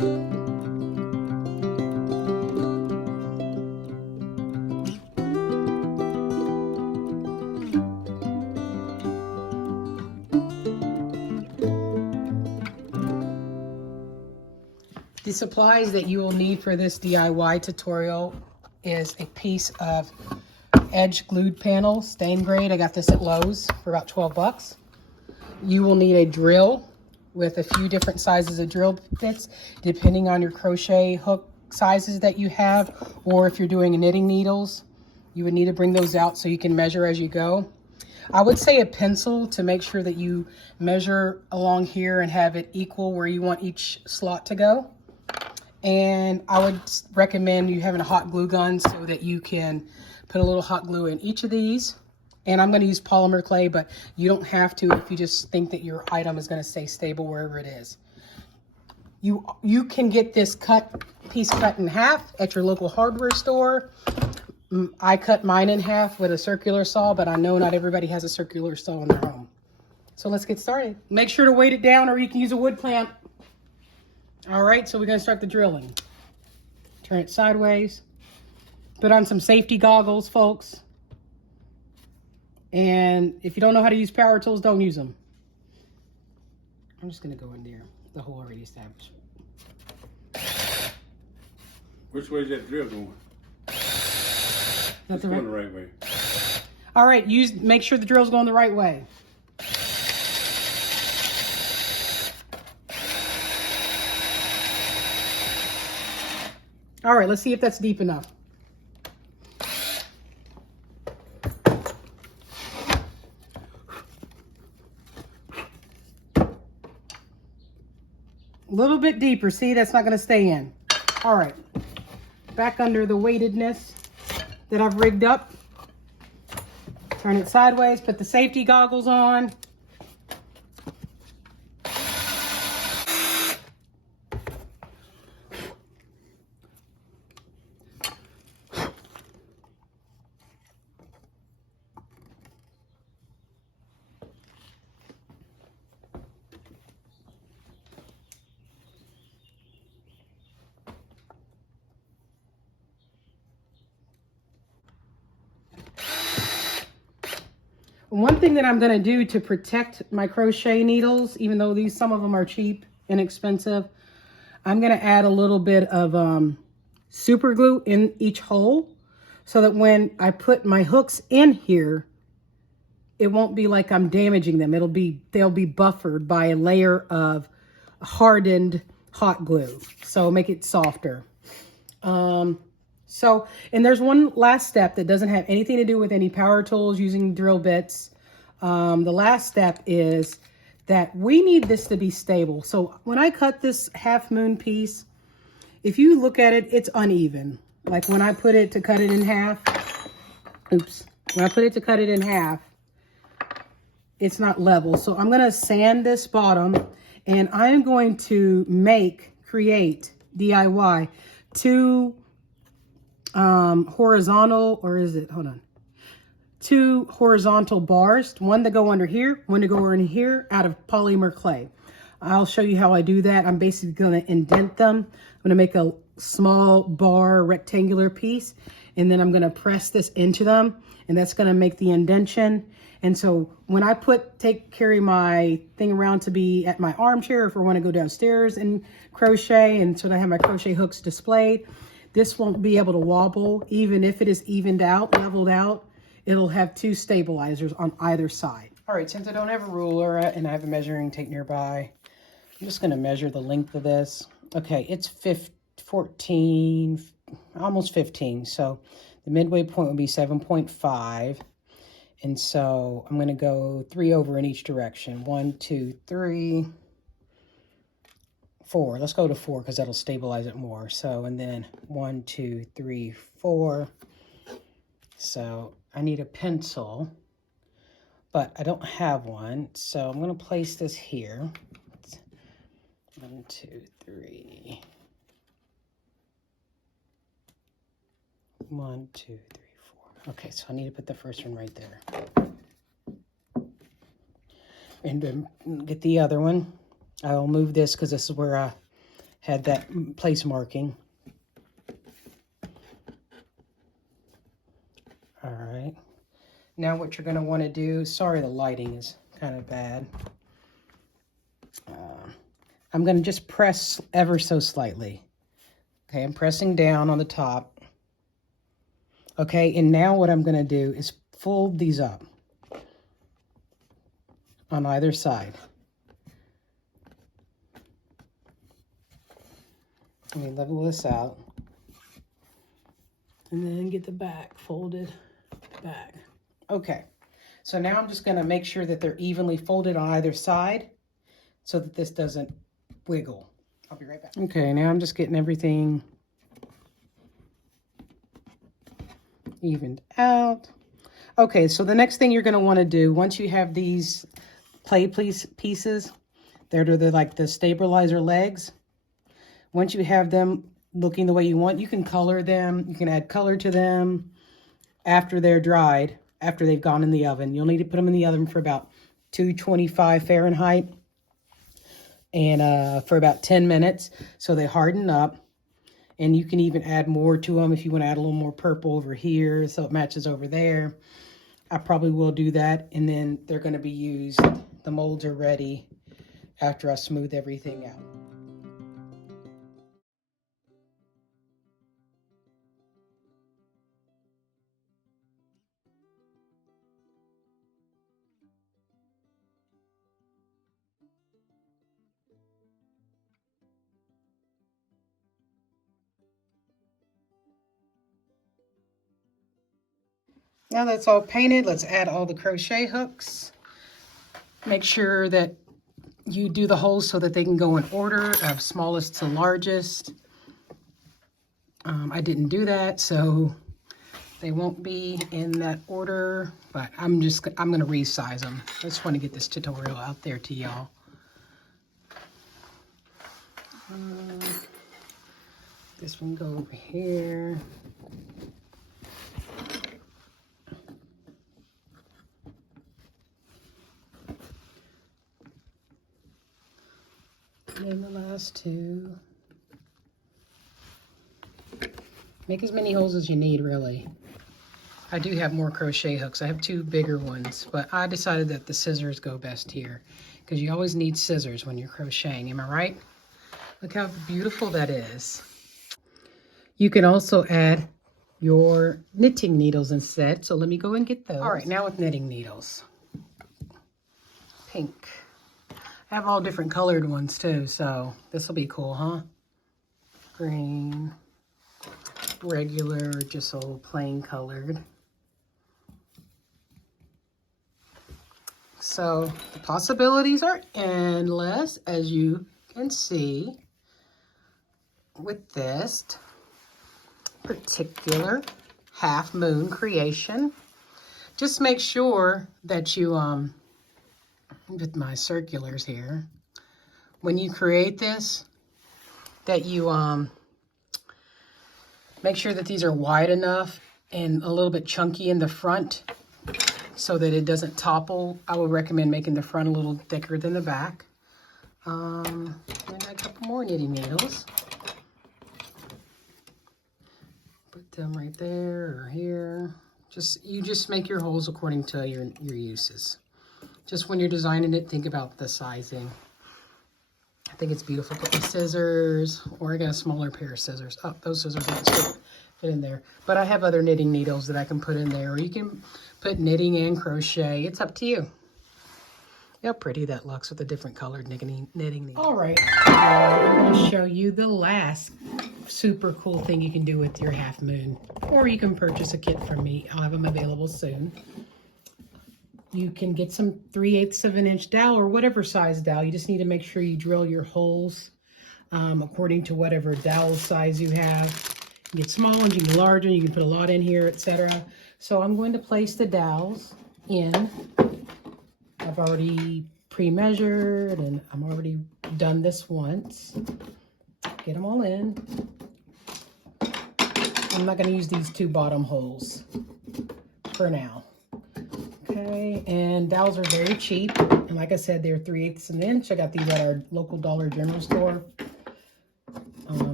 The supplies that you will need for this DIY tutorial is a piece of edge glued panel, stain grade. I got this at Lowe's for about 12 bucks. You will need a drill with a few different sizes of drill bits, depending on your crochet hook sizes that you have, or if you're doing knitting needles, you would need to bring those out so you can measure as you go. I would say a pencil to make sure that you measure along here and have it equal where you want each slot to go. And I would recommend you having a hot glue gun so that you can put a little hot glue in each of these. And I'm going to use polymer clay, but you don't have to if you just think that your item is going to stay stable wherever it is. You can get this piece cut in half at your local hardware store. I cut mine in half with a circular saw, but I know not everybody has a circular saw in their home. So let's get started. Make sure to weight it down, or you can use a wood clamp. All right, so we're going to start the drilling. Turn it sideways. Put on some safety goggles, folks. And if you don't know how to use power tools, don't use them. I'm just going to go in there. The hole already established. Which way is that drill going? It's going the right way. All right, make sure the drill's going the right way. All right, let's see if that's deep enough. A little bit deeper. See, that's not going to stay in. All right, back under the weightedness that I've rigged up. Turn it sideways, put the safety goggles on. One thing that I'm going to do to protect my crochet needles, even though some of them are cheap and expensive, I'm going to add a little bit of super glue in each hole so that when I put my hooks in here, it won't be like I'm damaging them. They'll be buffered by a layer of hardened hot glue. So make it softer. And there's one last step that doesn't have anything to do with any power tools using drill bits. The last step is that we need this to be stable. So when I cut this half moon piece, if you look at it, it's uneven. Like when I put it to cut it in half, when I put it to cut it in half, it's not level. So I'm going to sand this bottom, and I'm going to create DIY two horizontal, or is it, hold on, two horizontal bars, one to go under here, one to go in here, out of polymer clay. I'll show you how I do that. I'm basically going to indent them. I'm going to make a small bar rectangular piece, and then I'm going to press this into them, and that's going to make the indentation. And so when I carry my thing around to be at my armchair, if I want to go downstairs and crochet, and so that I have my crochet hooks displayed, this won't be able to wobble. Even if it is evened out, leveled out, it'll have two stabilizers on either side. All right, since I don't have a ruler and I have a measuring tape nearby, I'm just going to measure the length of this. Okay, it's 14, almost 15. So the midway point would be 7.5. And so I'm going to go 3 over in each direction. 1, 2, 3, 4. Let's go to 4 because that'll stabilize it more. So, and then 1, 2, 3, 4. So I need a pencil, but I don't have one. So I'm going to place this here. 1, 2, 3. 1, 2, 3, 4. Okay, so I need to put the first one right there. And then get the other one. I'll move this because this is where I had that place marking. All right. Now what you're going to want to do, sorry the lighting is kind of bad. I'm going to just press ever so slightly. Okay, I'm pressing down on the top. Okay, and now what I'm going to do is fold these up on either side. Let me level this out. And then get the back folded back. Okay, so now I'm just going to make sure that they're evenly folded on either side so that this doesn't wiggle. I'll be right back. Okay, now I'm just getting everything evened out. Okay, so the next thing you're going to want to do, once you have these play pieces, they're like the stabilizer legs. Once you have them looking the way you want, you can color them. You can add color to them after they're dried, after they've gone in the oven. You'll need to put them in the oven for about 225 Fahrenheit and for about 10 minutes so they harden up. And you can even add more to them if you want to add a little more purple over here so it matches over there. I probably will do that, and then they're going to be used. The molds are ready after I smooth everything out. Now that's all painted, let's add all the crochet hooks. Make sure that you do the holes so that they can go in order of smallest to largest. I didn't do that, so they won't be in that order, but I'm going to resize them. I just want to get this tutorial out there to y'all. This one go over here. And then the last two. Make as many holes as you need, really. I do have more crochet hooks. I have two bigger ones, but I decided that the scissors go best here because you always need scissors when you're crocheting. Am I right? Look how beautiful that is. You can also add your knitting needles instead. So let me go and get those. All right, now with knitting needles. Pink. I have all different colored ones too, so this will be cool, huh? Green, regular, just all plain colored. So the possibilities are endless, as you can see with this particular half moon creation. Just make sure that you with my circulars here, when you create this, that you make sure that these are wide enough and a little bit chunky in the front so that it doesn't topple. I would recommend making the front a little thicker than the back. And a couple more knitting needles. Put them right there or here. You just make your holes according to your uses. Just when you're designing it, think about the sizing. I think it's beautiful. Put the scissors, or I got a smaller pair of scissors. Oh, those scissors don't fit in there. But I have other knitting needles that I can put in there, or you can put knitting and crochet. It's up to you. How pretty that looks with the different colored knitting needles. All right, I'm going to show you the last super cool thing you can do with your half moon. Or you can purchase a kit from me. I'll have them available soon. You can get some 3/8 of an inch dowel or whatever size dowel. You just need to make sure you drill your holes according to whatever dowel size you have. You can get small ones, you can get large ones, you can put a lot in here, etc. So I'm going to place the dowels in. I've already pre-measured and I'm already done this once. Get them all in. I'm not going to use these two bottom holes for now. Okay, and dowels are very cheap, and like I said, they're 3/8 of an inch. I got these at our local Dollar General store.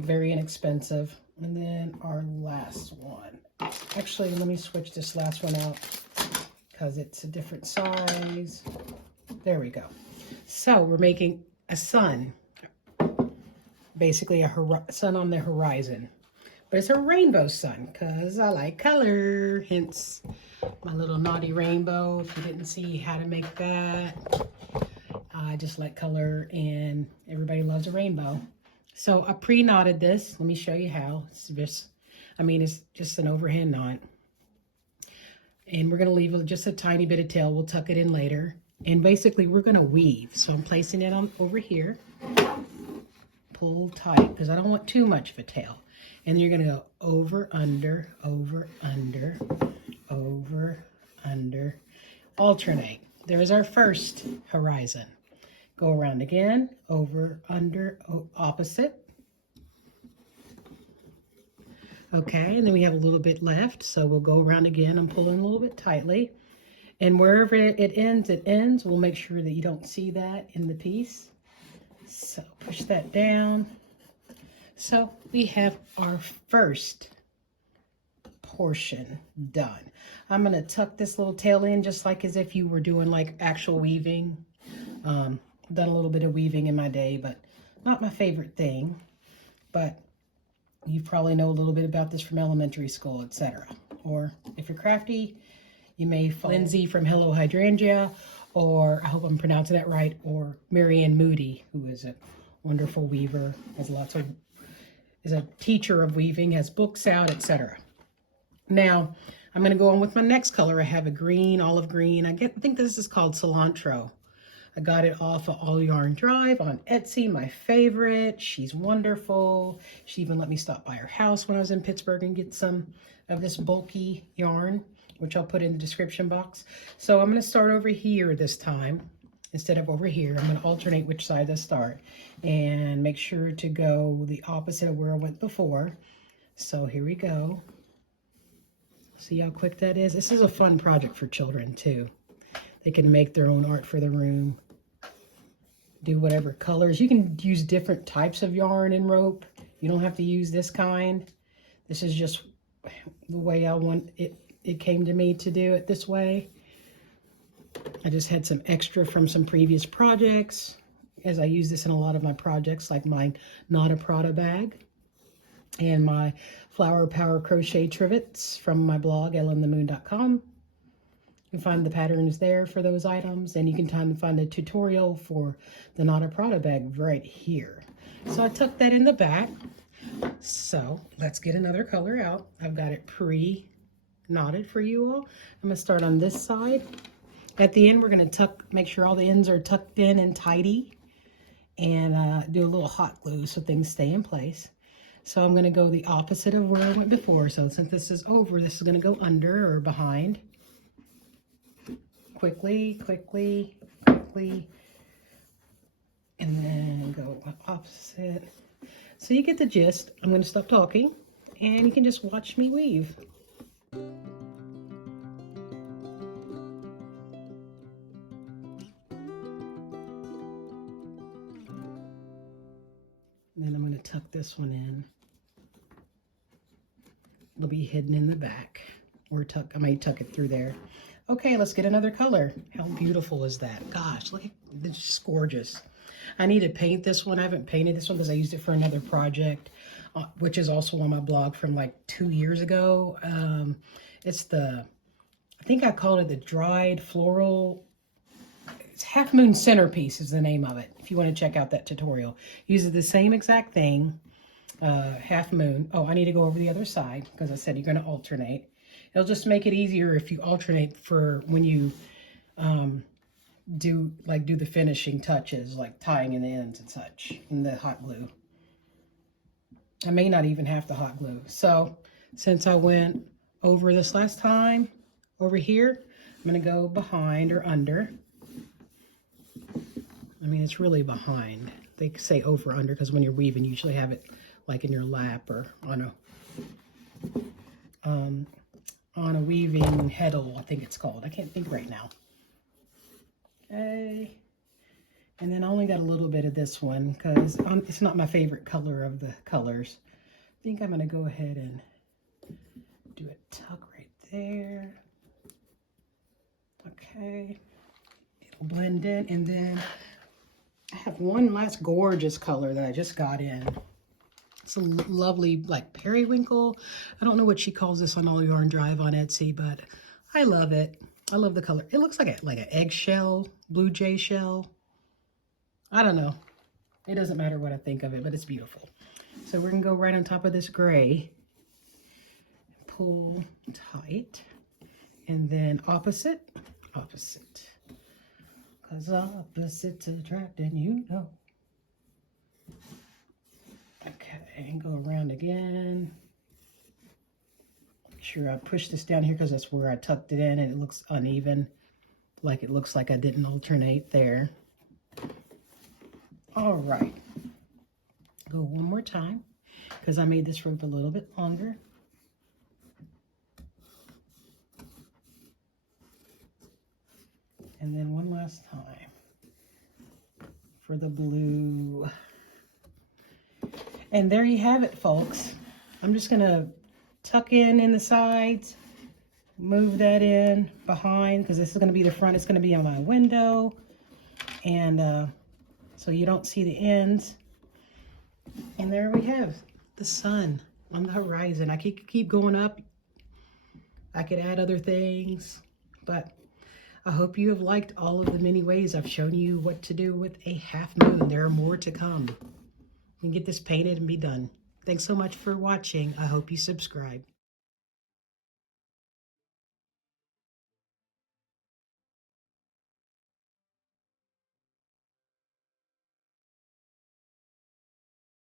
Very inexpensive. And then our last one. Actually, let me switch this last one out because it's a different size. There we go. So we're making a sun. Basically a sun on the horizon. But it's a rainbow sun because I like color. Hence my little naughty rainbow. If you didn't see how to make that, I just like color and everybody loves a rainbow. So I pre-knotted this. Let me show you how. It's just an overhand knot. And we're going to leave just a tiny bit of tail. We'll tuck it in later. And basically we're going to weave. So I'm placing it on over here. Pull tight because I don't want too much of a tail. And then you're going to go over, under, over, under, over, under, alternate. There's our first horizon. Go around again, over, under, opposite. Okay, and then we have a little bit left, so we'll go around again. I'm pulling a little bit tightly. And wherever it ends. We'll make sure that you don't see that in the piece. So push that down. So we have our first portion done. I'm going to tuck this little tail in just like as if you were doing like actual weaving. Done a little bit of weaving in my day, but not my favorite thing. But you probably know a little bit about this from elementary school, etc. Or if you're crafty, you may follow Lindsay from Hello Hydrangea, or I hope I'm pronouncing that right, or Marianne Moody, who is a wonderful weaver, is a teacher of weaving, has books out, etc. Now, I'm going to go on with my next color. I have a green, olive green. I think this is called cilantro. I got it off of All Yarn Drive on Etsy, my favorite. She's wonderful. She even let me stop by her house when I was in Pittsburgh and get some of this bulky yarn, which I'll put in the description box. So I'm going to start over here this time instead of over here. I'm going to alternate which side I start and make sure to go the opposite of where I went before. So here we go. See how quick that is? This is a fun project for children too. They can make their own art for the room. Do whatever colors. You can use different types of yarn and rope. You don't have to use this kind. This is just the way I want it. It came to me to do it this way. I just had some extra from some previous projects, as I use this in a lot of my projects, like my Not a Prada bag and my Flower Power Crochet Trivets from my blog, ellenthemoon.com. You can find the patterns there for those items, and you can find the tutorial for the Not a Prada bag right here. So I tucked that in the back. So let's get another color out. I've got it pre-knotted for you all. I'm going to start on this side. At the end, we're going to make sure all the ends are tucked in and tidy, and do a little hot glue so things stay in place. So I'm going to go the opposite of where I went before. So since this is over, this is going to go under or behind. Quickly, quickly, quickly, and then go opposite. So you get the gist. I'm going to stop talking, and you can just watch me weave. Then I'm going to tuck this one in. It'll be hidden in the back, or I may tuck it through there. Okay, let's get another color. How beautiful is that? Gosh, look, it's just gorgeous. I need to paint this one. I haven't painted this one because I used it for another project, which is also on my blog from like 2 years ago. I think I called it the dried floral. It's Half Moon Centerpiece is the name of it. If you want to check out that tutorial. Uses the same exact thing, half moon. Oh, I need to go over the other side because I said you're going to alternate. It'll just make it easier if you alternate for when you do the finishing touches, like tying in the ends and such, and the hot glue. I may not even have the hot glue. So since I went over this last time, over here, I'm going to go behind or under. I mean, it's really behind. They say over under because when you're weaving, you usually have it like in your lap or on a weaving heddle, I think it's called. I can't think right now. Okay. And then I only got a little bit of this one because it's not my favorite color of the colors. I think I'm going to go ahead and do a tuck right there. Okay. It'll blend in. And then I have one last gorgeous color that I just got in. It's a lovely, like, periwinkle. I don't know what she calls this on All Yarn Drive on Etsy, but I love it. I love the color. It looks like an eggshell, blue jay shell. I don't know. It doesn't matter what I think of it, but it's beautiful. So we're going to go right on top of this gray. Pull tight. And then opposite. Opposite. Because opposites attract, and you know. Okay, and go around again. Make sure I push this down here because that's where I tucked it in and it looks uneven. Like it looks like I didn't alternate there. All right, go one more time because I made this rope a little bit longer. And then one last time for the blue. And there you have it, folks. I'm just gonna tuck in the sides, move that in behind because this is gonna be the front. It's gonna be in my window. And so you don't see the ends. And there we have the sun on the horizon. I keep going up. I could add other things, but I hope you have liked all of the many ways I've shown you what to do with a half moon. There are more to come. You can get this painted and be done. Thanks so much for watching. I hope you subscribe.